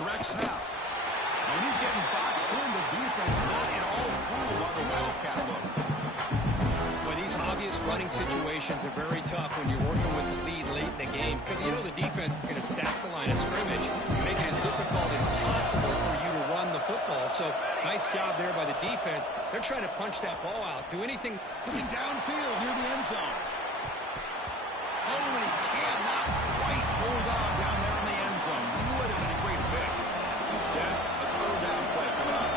Direct snap. When he's getting boxed in, the defense not at all fooled by the wildcat look. These obvious running situations are very tough when you're working with the lead late in the game because you know the defense is going to stack the line of scrimmage, make it as difficult as possible for you to run the football. So nice job there by the defense. They're trying to punch that ball out, do anything. Looking downfield near the end zone. Oh, and he cannot quite hold on down there in the end zone. Would have been a great pick. Instead, a third down play coming up.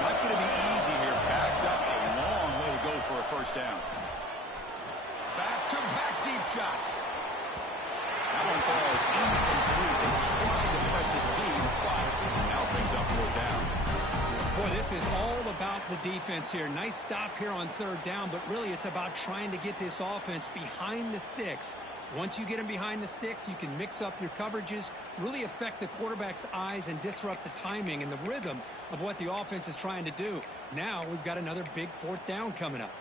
Not going to be easy here. Backed up a long way to go for a first down. Back-to-back deep shots. That one falls incomplete. They tried to press it deep, but now brings up fourth down. Boy, this is all about the defense here. Nice stop here on third down, but really it's about trying to get this offense behind the sticks. Once you get them behind the sticks, you can mix up your coverages, really affect the quarterback's eyes and disrupt the timing and the rhythm of what the offense is trying to do. Now we've got another big fourth down coming up.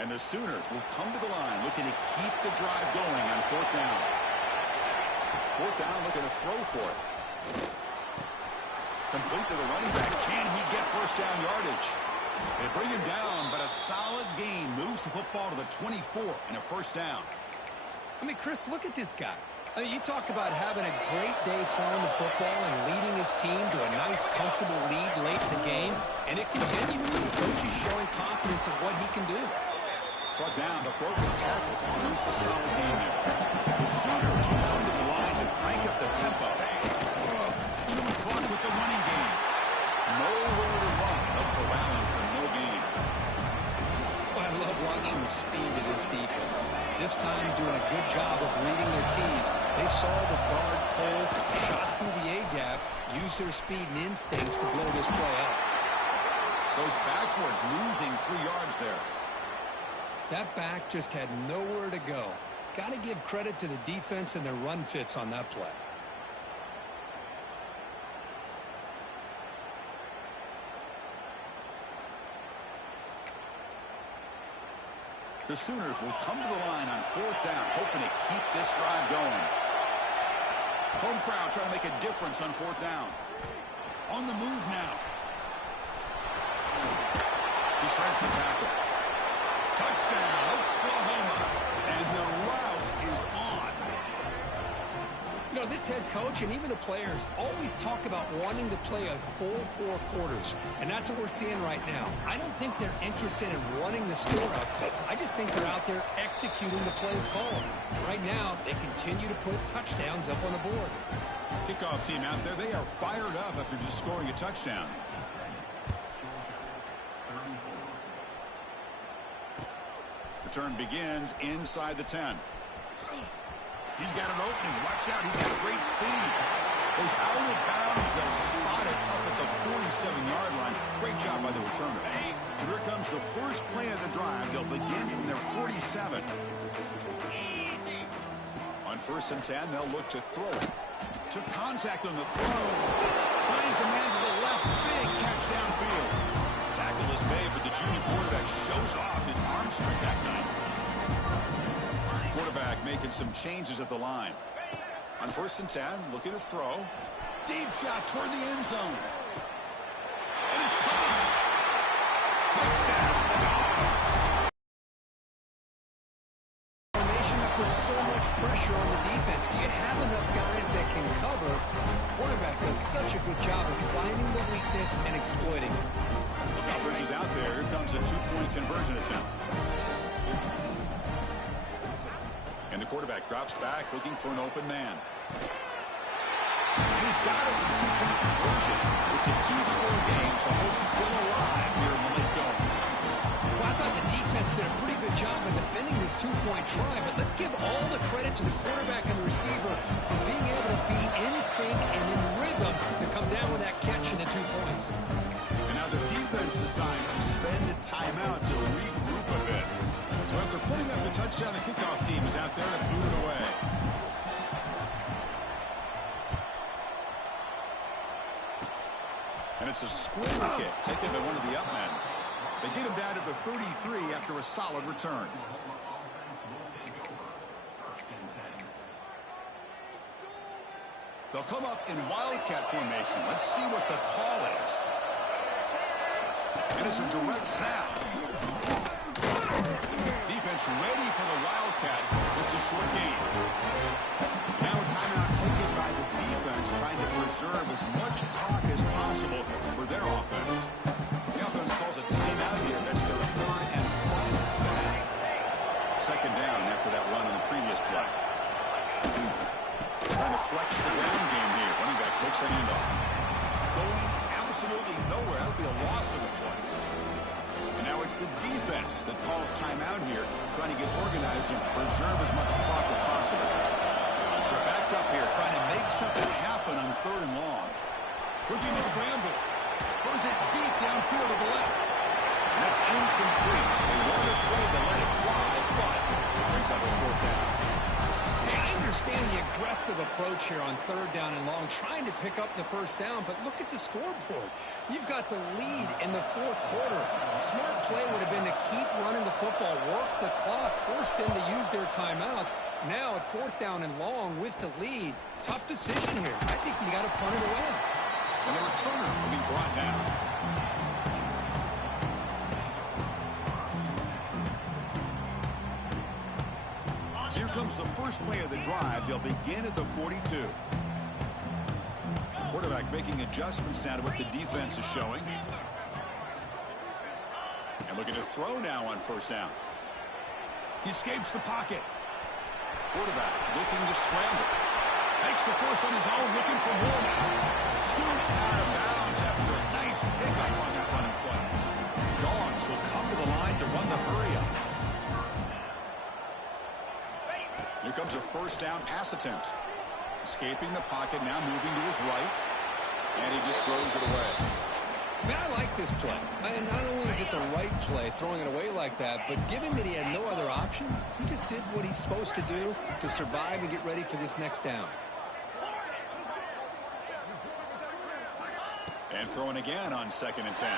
And the Sooners will come to the line looking to keep the drive going on fourth down. Fourth down, looking to throw for it. Complete to the running back. Can he get first down yardage? They bring him down, but a solid gain moves the football to the 24 and a first down. I mean, Chris, look at this guy. You talk about having a great day throwing the football and leading his team to a nice, comfortable lead late in the game, and it continues. The coach is showing confidence in what he can do. Brought down, but broken tackle. It's a solid game there. The Sooners will come to the line and crank up the tempo. To the clock with the running game. Nowhere to run. No corralling for no gain. I love watching the speed of this defense. This time doing a good job of reading their keys. They saw the guard pull, shot through the A-gap, used their speed and instincts to blow this play up. Goes backwards, losing 3 yards there. That back just had nowhere to go. Got to give credit to the defense and their run fits on that play. The Sooners will come to the line on fourth down, hoping to keep this drive going. Home crowd trying to make a difference on fourth down. On the move now. He shreds the tackle. Touchdown, Oklahoma. And the route is on. You know, this head coach and even the players always talk about wanting to play a full 4 quarters, and that's what we're seeing right now. I don't think they're interested in running the score up. I just think they're out there executing the plays called. And right now, they continue to put touchdowns up on the board. Kickoff team out there, they are fired up after just scoring a touchdown. Return begins inside the 10. He's got an opening. Watch out. He's got great speed. Goes out of bounds. They'll spot it up at the 47-yard line. Great job by the returner. So here comes the first play of the drive. They'll begin from their 47. On 1st and 10, they'll look to throw it. Took contact on the throw. Finds a man to the left. Big catch downfield. Tackle is made, but the junior quarterback shows off his arm strength that time. Quarterback making some changes at the line. On 1st and 10, looking to throw. Deep shot toward the end zone. And it's caught. Touchdown, Dogs. Formation that puts so much pressure on the defense. Do you have enough guys that can cover? Quarterback does such a good job of finding the weakness and exploiting it. Offense is out there. Here comes a 2-point conversion attempt. And the quarterback drops back, looking for an open man. And he's got it with a 2-point conversion. It's a 2-score game, so hope's still alive here in the late going. Well, I thought the defense did a pretty good job in defending this 2-point try, but let's give all the credit to the quarterback and the receiver for being able to be in sync and in rhythm to come down with that catch and the 2 points. And now the defense decides to spend a timeout to regroup a bit. So after putting up the touchdown, the kickoff team is out there to boot it away. And it's a square kick taken by one of the up men. They get him down to the 33 after a solid return. They'll come up in wildcat formation. Let's see what the call is. And it's a direct snap. Defense ready for the wildcat. Just a short gain. Now a timeout taken by the defense, trying to preserve as much clock as possible for their offense. The offense calls a timeout here. That's their 3rd and final back. 2nd down after that run on the previous play. Trying to flex the ground game here. Running back takes the handoff. Going absolutely nowhere. That would be a loss of the play. And now it's the defense that calls timeout here, trying to get organized and preserve as much clock as possible. They're backed up here, trying to make something happen on 3rd and long. Looking to scramble. Throws it deep downfield to the left. And that's incomplete. They weren't afraid to let it fly, but it brings up a 4th down. Hey, I understand the aggressive approach here on 3rd down and long, trying to pick up the 1st down, but look at the scoreboard. You've got the lead in the 4th quarter. A smart play would have been to keep running the football, work the clock, force them to use their timeouts. Now at 4th down and long with the lead, tough decision here. I think you got to punt it away. And the returner will be brought down. So here comes the first play of the drive. They'll begin at the 42. Quarterback making adjustments now to what the defense is showing. And looking to throw now on 1st down. He escapes the pocket. Quarterback looking to scramble. Makes the force on his own, looking for more now. Scoots out of bounds after a nice pickup on that running play. Dogs will come to the line to run the hurry up. Here comes a 1st down pass attempt. Escaping the pocket, now moving to his right. And he just throws it away. I mean, I like this play. And not only is it the right play, throwing it away like that, but given that he had no other option, he just did what he's supposed to do to survive and get ready for this next down. And throwing again on 2nd and 10.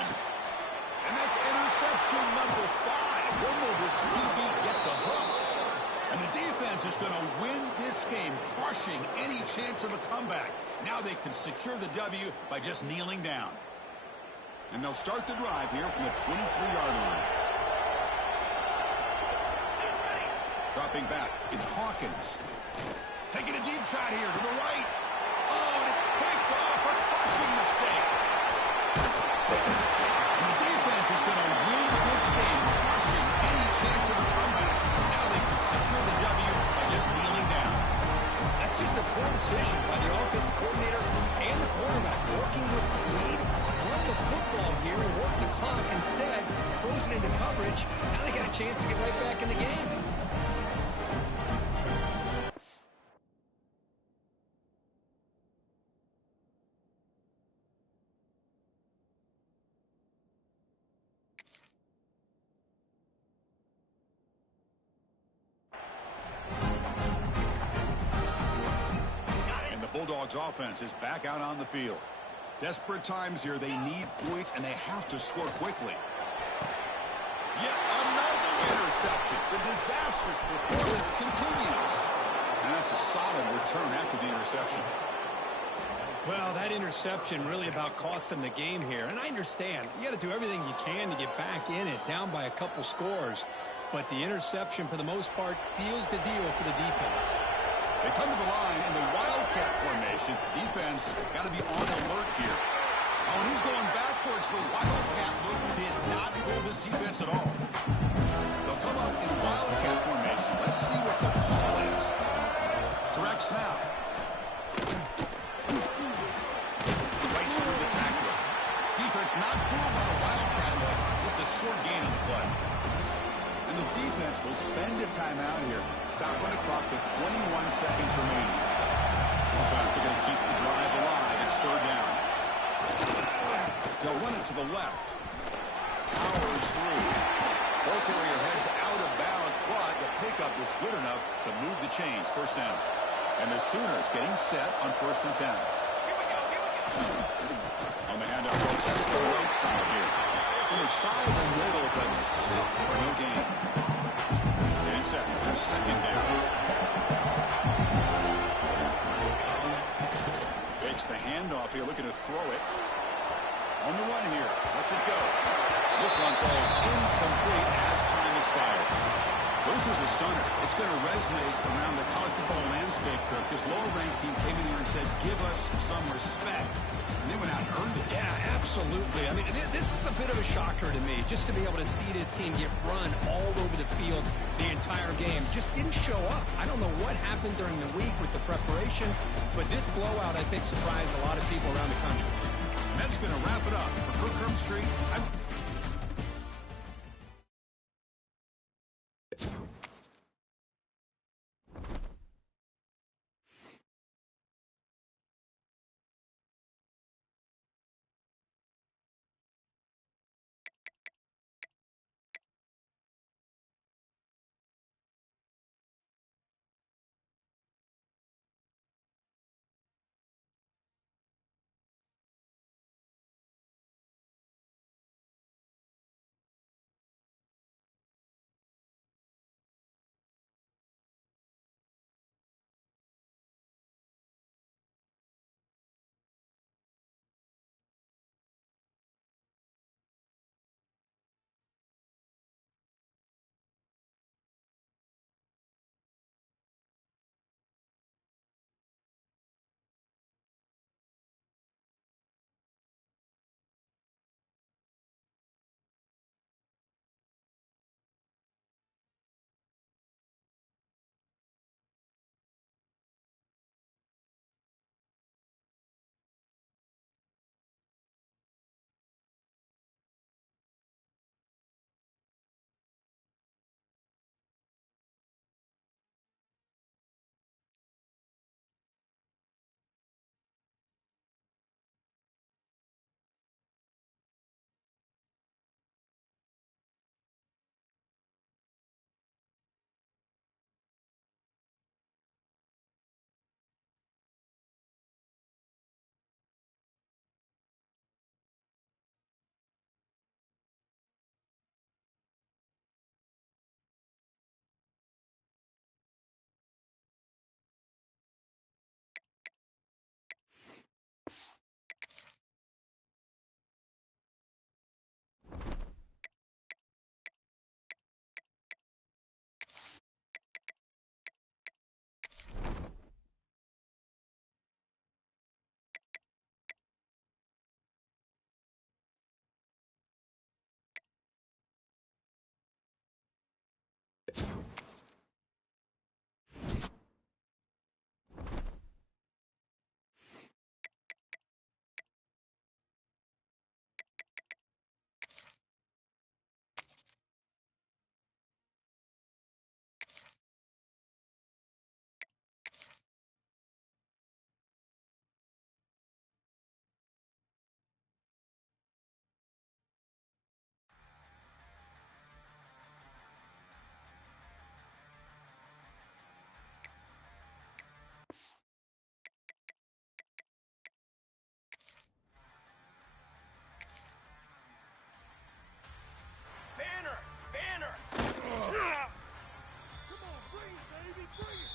And that's interception number 5. When will this QB get the hook? And the defense is going to win this game, crushing any chance of a comeback. Now they can secure the W by just kneeling down. And they'll start the drive here from the 23-yard line. Dropping back, it's Hawkins. Taking a deep shot here to the right. Oh, and it's picked off. A crushing mistake. And the defense is going to win this game, crushing any chance of a comeback. Now they can secure the W by just kneeling down. That's just a poor decision by the offensive coordinator and the quarterback. Working with the lead, run the football here and work the clock. Instead, throws it into coverage. Now they got a chance to get right back in the game. Bulldogs offense is back out on the field. Desperate times here. They need points, and they have to score quickly. Yet another interception. The disastrous performance continues. And that's a solid return after the interception. Well, that interception really about cost them the game here. And I understand. You got to do everything you can to get back in it, down by a couple scores. But the interception, for the most part, seals the deal for the defense. They come to the line in the Wildcat formation. Defense got to be on alert here. Oh, and he's going backwards. The Wildcat look did not fool this defense at all. They'll come up in Wildcat formation. Let's see what the call is. Direct snap. Right through the tackle. Defense not fooled by the Wildcat look. Just a short gain on the play. And the defense will spend a timeout here. Stop on the clock with 21 seconds remaining. Offense are going to keep the drive alive. It's third down. They'll run it to the left. Powers through. Ball carrier heads out of bounds, but the pickup was good enough to move the chains. First down. And the Sooners getting set on 1st and 10. On the handoff, they'll test the right side here. And they try the middle, but stuck for no gain. And set for second down. Fakes the handoff here, looking to throw it. On the run here, lets it go. This one falls incomplete as time expires. This was a stunner. It's going to resonate around the college football landscape, Kirk. This lower-ranked team came in here and said, give us some respect. And they went out and earned it. Yeah, absolutely. I mean, this is a bit of a shocker to me, just to be able to see this team get run all over the field the entire game. Just didn't show up. I don't know what happened during the week with the preparation, but this blowout, I think, surprised a lot of people around the country. And that's going to wrap it up. For Kirk Street, Banner! Banner! Come on, bring it, baby, bring it!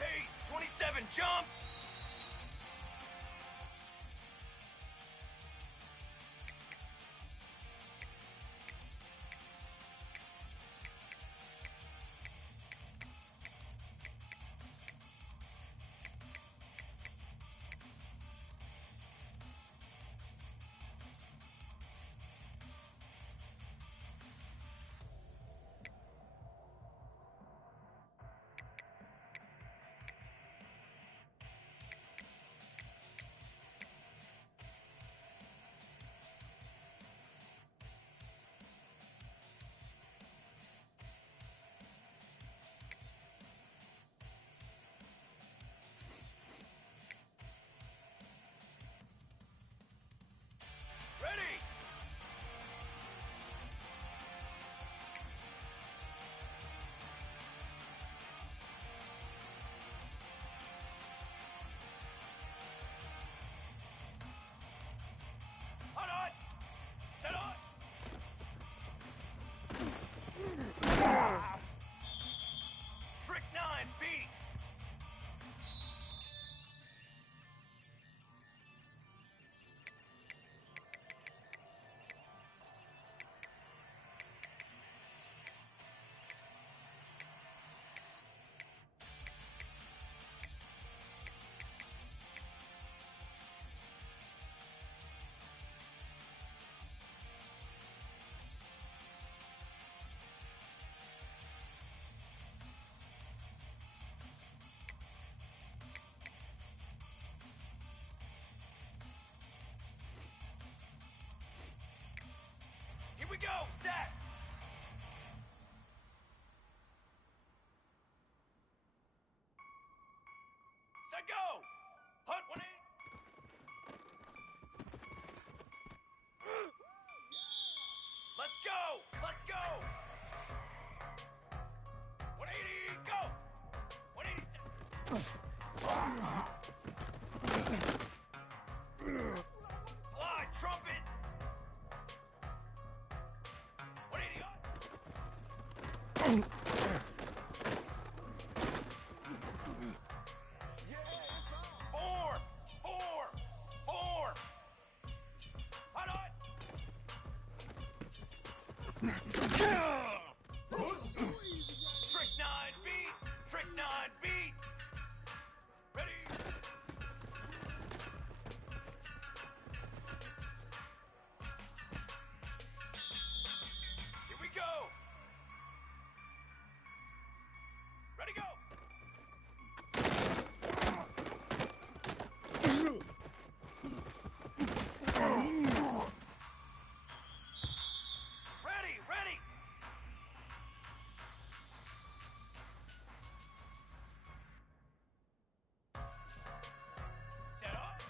Pace, 27, jump! Ready! Hot on! Set on! Trick 9, beat! Here we go! Set! Set, go! Hunt 1-8! Let's go! Let's go! 1-8! 80, go! 180. Fly, trumpet! 180 on. Four! Hot, hot! Trick 9 beat! Trick 9 beat! Ready? Here we go! Ready, go! Ready! Set up!